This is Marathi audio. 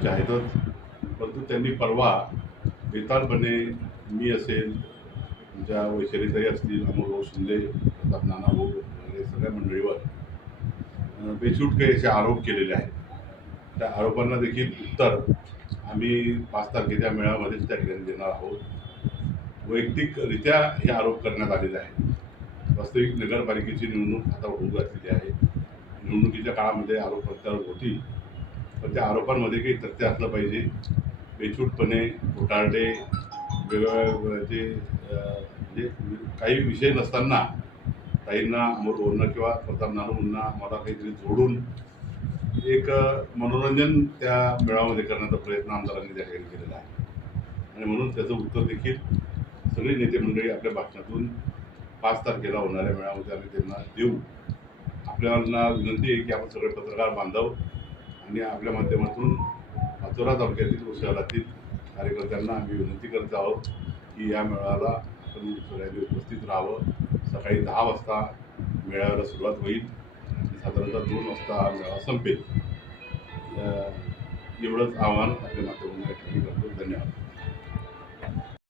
आमचे आहेतच, परंतु त्यांनी परवा बेतालपणे मी असेल, तुमच्या वैशालीताई असतील, अमोलभाऊ शिंदे, प्रताप नानाभाऊ वगैरे सगळ्या मंडळीवर बेछूट काही असे आरोप केलेले आहेत. त्या आरोपांना देखील उत्तर आम्ही 5 तारखेच्या मेळाव्यामध्येच त्या ठिकाणी देणार आहोत. वैयक्तिकरित्या हे आरोप करण्यात आलेले आहेत. वास्तविक नगरपालिकेची निवडणूक आता होऊ घातलेली आहे. निवडणुकीच्या काळामध्ये आरोप प्रत्यारोप होतील, पण त्या आरोपांमध्ये काही तथ्य असलं पाहिजे. बेछूटपणे खोटारडे वेगवेगळ्या जे म्हणजे काही विषय नसताना ताईंना अमोलभाऊंना किंवा प्रताप नानाभाऊंना मला काहीतरी जोडून एक मनोरंजन त्या मेळाव्यामध्ये करण्याचा प्रयत्न आमदारांनी त्या ठिकाणी केलेला आहे. आणि म्हणून त्याचं उत्तर देखील सगळी नेते मंडळी आपल्या भाषणातून 5 तारखेला होणाऱ्या मेळाव्यामध्ये आम्ही त्यांना देऊ. आपल्याला विनंती आहे की आपण सगळे पत्रकार बांधव आणि आपल्या माध्यमातून पाचोरा तालुक्यातील व शहरातील कार्यकर्त्यांना आम्ही विनंती करत आहोत की या मेळाव्याला आपण सगळ्यांनी उपस्थित राहावं. सकाळी 10 वाजता मेळाव्याला सुरुवात होईल आणि साधारणतः 2 वाजता हा मेळावा संपेल. एवढंच आवाहन आपल्या माध्यमातून या ठिकाणी करतो. धन्यवाद.